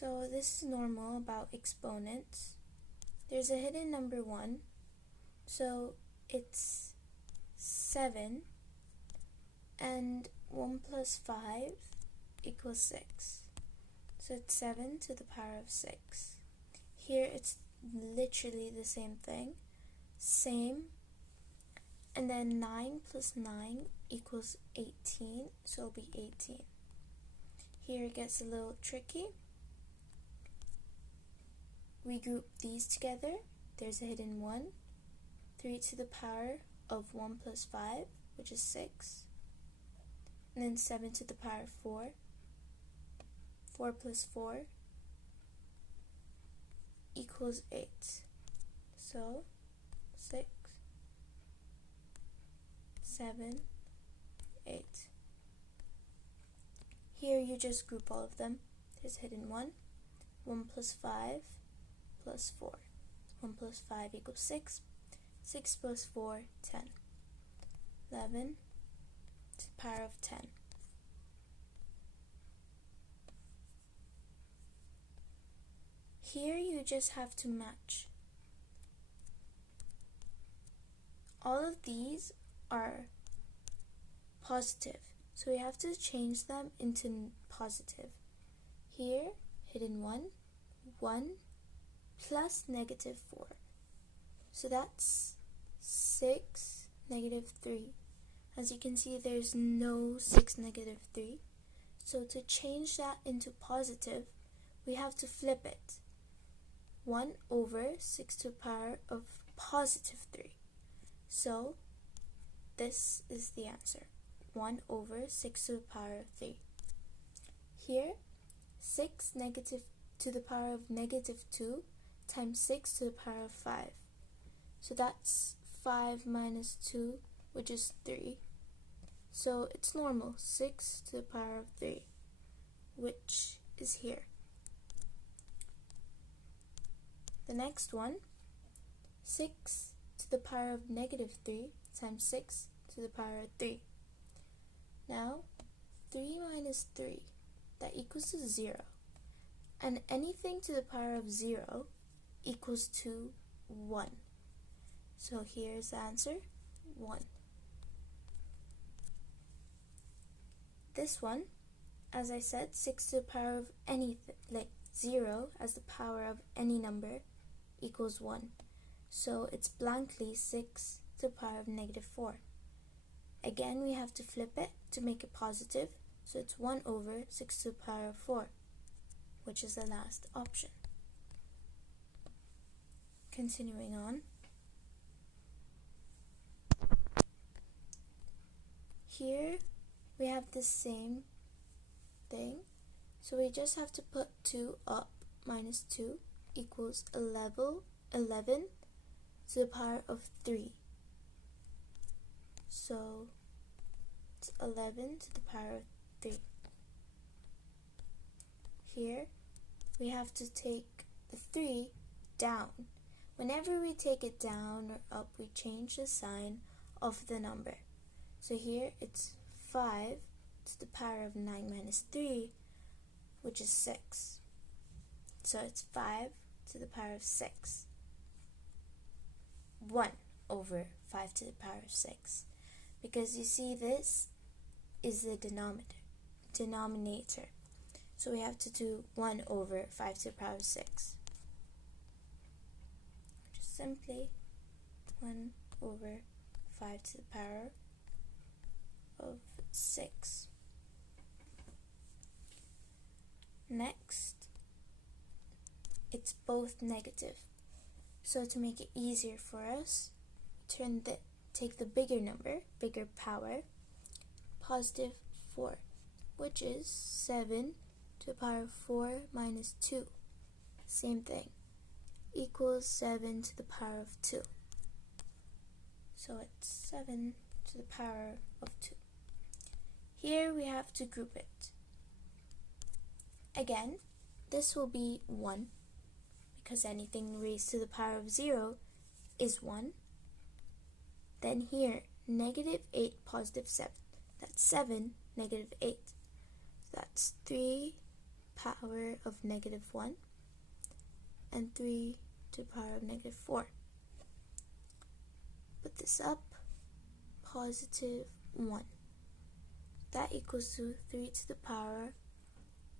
So this is normal about exponents. There's a hidden number 1, so it's 7, and 1 plus 5 equals 6. So it's 7 to the power of 6. Here it's literally the same thing. Same. And then 9 plus 9 equals 18, so it'll be 18. Here it gets a little tricky. We group these together. There's a hidden 1. 3 to the power of 1 plus 5, which is 6. And then 7 to the power of 4. 4 plus 4 equals 8. So 6, 7, 8. Here you just group all of them. There's hidden 1. 1 plus 5 plus 4. 1 plus 5 equals 6. 6 plus 4, 10. 11 to the power of 10. Here you just have to match. All of these are positive, so we have to change them into positive. Here, hidden 1, 1 plus negative 4. So that's 6, negative 3. As you can see, there's no 6, negative 3. So to change that into positive, we have to flip it. 1 over 6 to the power of positive 3. So this is the answer. 1 over 6 to the power of 3. Here, 6 negative to the power of negative 2 times 6 to the power of 5. So that's 5 minus 2, which is 3. So it's normal, 6 to the power of 3, which is here. The next one, 6 to the power of negative 3 times 6 to the power of 3. Now, 3 minus 3, that equals to 0. And anything to the power of 0 equals to 1. So here's the answer, 1. This one, as I said, 6 to the power of anything, like 0 as the power of any number, equals 1. So it's blankly 6 to the power of negative 4. Again, we have to flip it to make it positive. So it's 1 over 6 to the power of 4, which is the last option. Continuing on. Here we have the same thing. So we just have to put 2 up minus 2 equals 11 to the power of 3. So it's 11 to the power of 3. Here we have to take the 3 down. Whenever we take it down or up, we change the sign of the number. So here it's 5 to the power of 9 minus 3, which is 6. So it's 5 to the power of 6. 1 over 5 to the power of 6. Because you see, this is the denominator. So we have to do 1 over 5 to the power of 6. Just simply 1 over 5 to the power of 6. Next, it's both negative. So to make it easier for us, take the bigger number, bigger power, positive 4, which is 7 to the power of 4 minus 2. Same thing, equals 7 to the power of 2. So it's 7 to the power of 2. Here we have to group it. Again, this will be 1, because anything raised to the power of 0 is 1. Then here, negative 8, positive 7. That's 7, negative 8. So that's 3 power of -1 and 3 to the power of -4. Put this up, +1. That equals to 3 to the power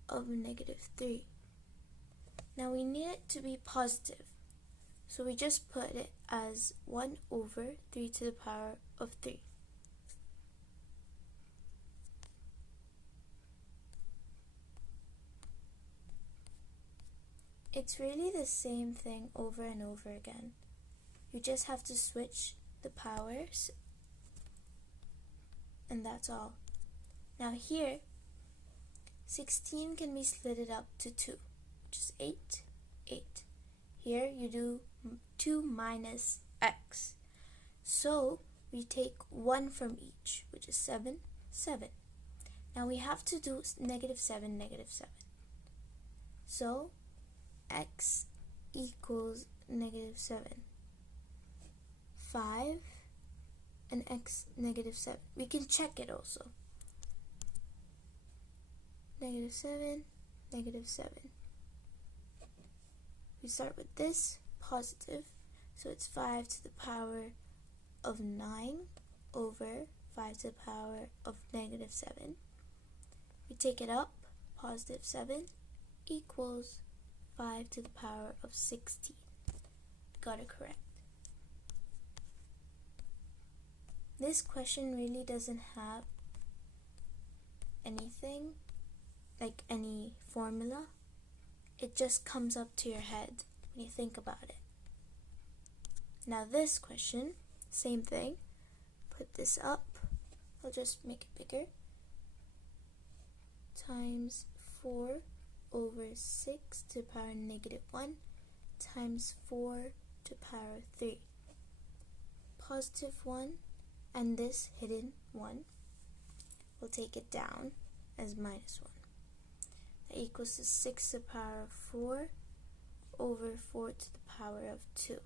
of -3. Now we need it to be positive, so we just put it as 1 over 3 to the power of 3. It's really the same thing over and over again. You just have to switch the powers, and that's all. Now here, 16 can be split up to 2, which is 8, 8. Here you do 2 minus x. So we take 1 from each, which is 7, 7. Now we have to do -7, -7. So x equals -7. 5 and x -7. We can check it also. -7, -7. We start with this positive, so it's 5 to the power of 9 over 5 to the power of -7. We take it up, +7 equals 5 to the power of 16. Got it correct. This question really doesn't have anything, like any formula. It just comes up to your head when you think about it. Now this question, same thing. Put this up. I'll just make it bigger. Times 4 over 6 to the power -1 times 4 to the power 3. +1 and this hidden 1. We'll take it down as -1. That equals to 6 to the power of 4 over 4 to the power of 2,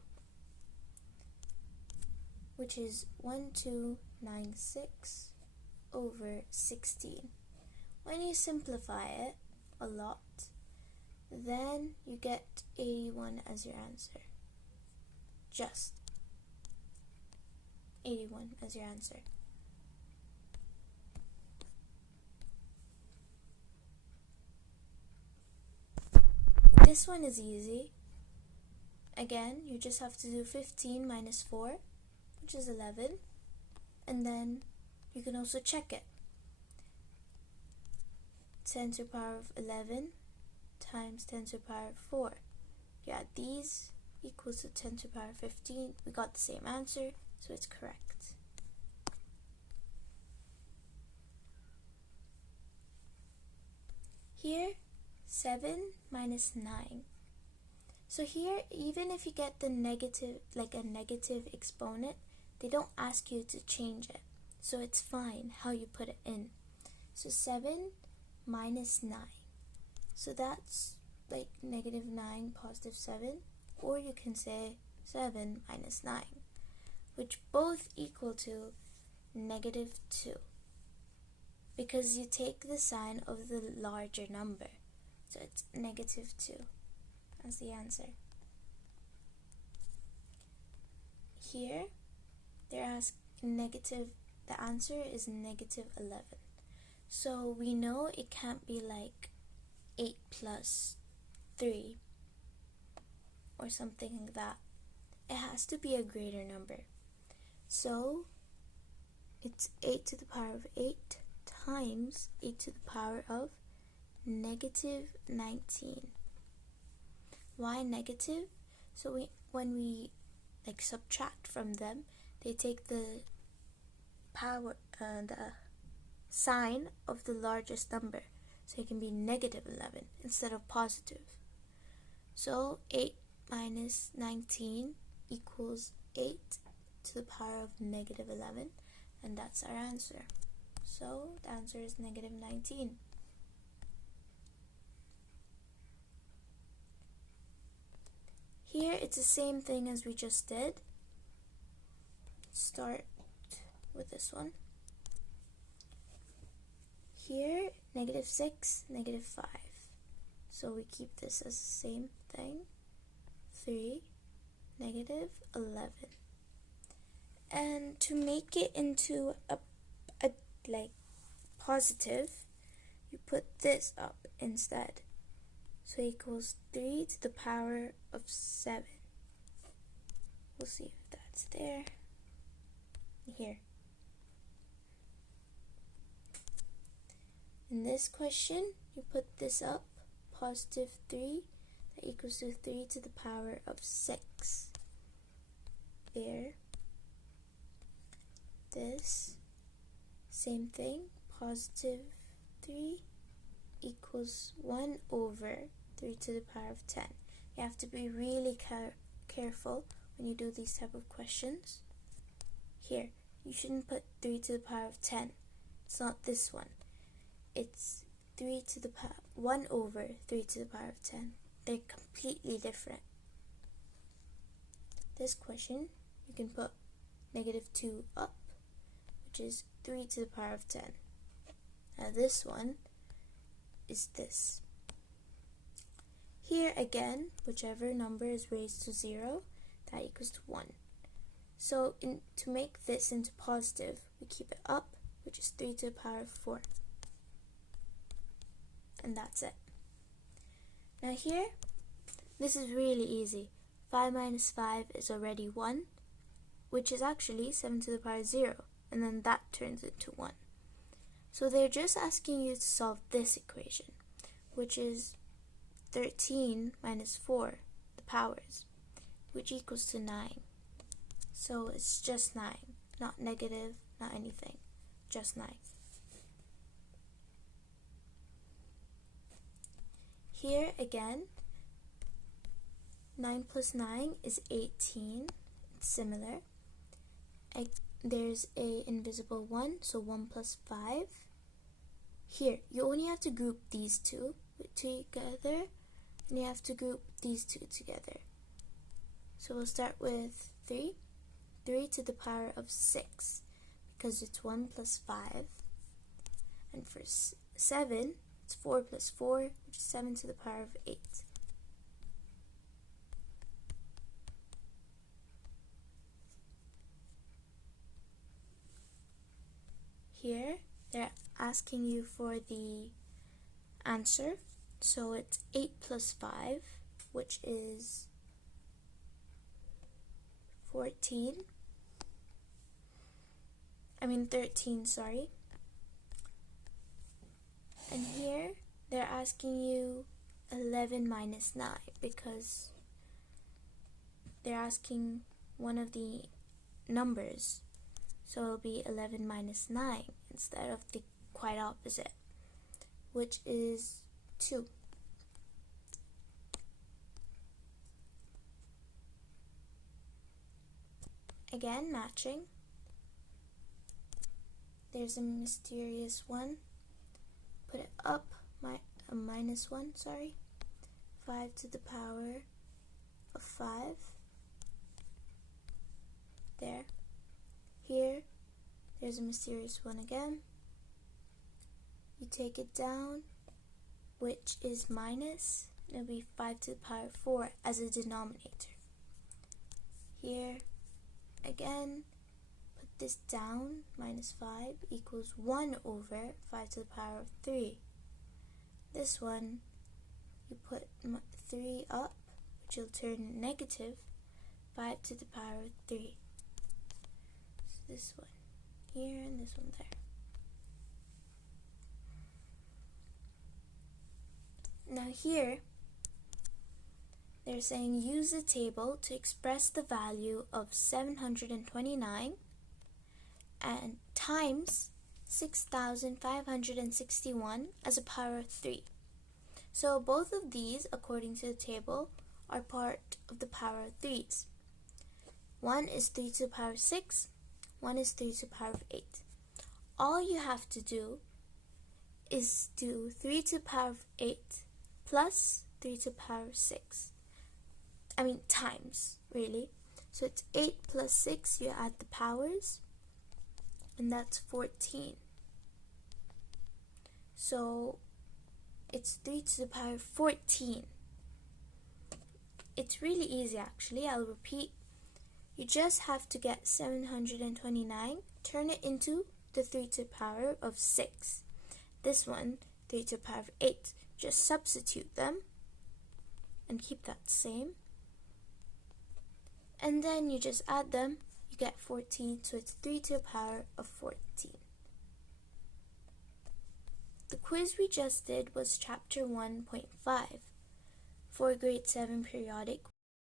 which is 1296 over 16. When you simplify it a lot, then you get 81 as your answer. Just 81 as your answer. This one is easy. Again, you just have to do 15 minus 4, which is 11, and then you can also check it. 10 to the power of 11 times 10 to the power of 4. You add these, equals to 10 to the power of 15. We got the same answer, so it's correct. Here, 7 minus 9. So here, even if you get the negative, like a negative exponent, they don't ask you to change it. So it's fine how you put it in. So 7 minus 9. So that's like -9, +7. Or you can say 7 minus 9, which both equal to -2. Because you take the sign of the larger number. So it's -2 as the answer. Here, they're asking the answer is -11. So we know it can't be like 8 plus 3 or something like that. It has to be a greater number. So it's 8 to the power of 8 times 8 to the power of -19. Why negative? So when we like subtract from them, they take the power, the sign of the largest number, so it can be -11 instead of positive. So 8 minus 19 equals 8 to the power of -11, and that's our answer. So the answer is -19. Here it's the same thing as we just did. Start with this one. Here, -6, -5. So we keep this as the same thing. 3, negative 11. And to make it into a like positive, you put this up instead. So equals 3 to the power of 7. We'll see if that's there. Here. In this question, you put this up, positive 3, that equals to 3 to the power of 6. There. This, same thing, positive 3 equals 1 over 3 to the power of 10. You have to be really careful when you do these type of questions. Here, you shouldn't put 3 to the power of 10. It's not this one. It's 3 to the power 1 over 3 to the power of 10. They're completely different. This question, you can put negative 2 up, which is 3 to the power of 10. Now this one is this. Here again, whichever number is raised to 0, that equals to 1. So to make this into positive, we keep it up, which is 3 to the power of 4. And that's it. Now here, this is really easy. 5 minus 5 is already 1, which is actually 7 to the power of 0, and then that turns into 1. So they're just asking you to solve this equation, which is 13 minus 4, the powers, which equals to 9. So it's just 9, not negative, not anything, just 9. Here again, 9 plus 9 is 18. It's similar. There's a invisible 1, so 1 plus 5. Here, you only have to group these two together, and you have to group these two together. So we'll start with 3. 3 to the power of 6, because it's 1 plus 5. And for 7, it's 4 plus 4, which is 7 to the power of 8. Here, they're asking you for the answer. So it's 8 plus 5, which is 13, sorry. And here, they're asking you 11 minus 9, because they're asking one of the numbers. So it'll be 11 minus 9 instead of the quite opposite, which is 2. Again, matching. There's a mysterious 1. Put it up, minus 1, sorry. 5 to the power of 5. There. Here, there's a mysterious 1 again. You take it down, which is minus. It'll be 5 to the power of 4 as a denominator. Here, again, put this down, minus 5 equals 1 over 5 to the power of 3. This one, you put 3 up, which will turn negative 5 to the power of 3. So this one here and this one there. Now here, they're saying use the table to express the value of 729 and times 6,561 as a power of 3. So both of these, according to the table, are part of the power of 3's. One is 3 to the power of 6, one is 3 to the power of 8. All you have to do is do 3 to the power of 8 plus 3 to the power of 6. Times, really. So it's 8 plus 6, you add the powers, and that's 14. So it's 3 to the power 14. It's really easy actually. I'll repeat. You just have to get 729, turn it into the 3 to the power of 6. This one, 3 to the power of 8. Just substitute them and keep that same. And then you just add them, you get 14, so it's 3 to the power of 14. The quiz we just did was chapter 1.5. For grade 7 periodic,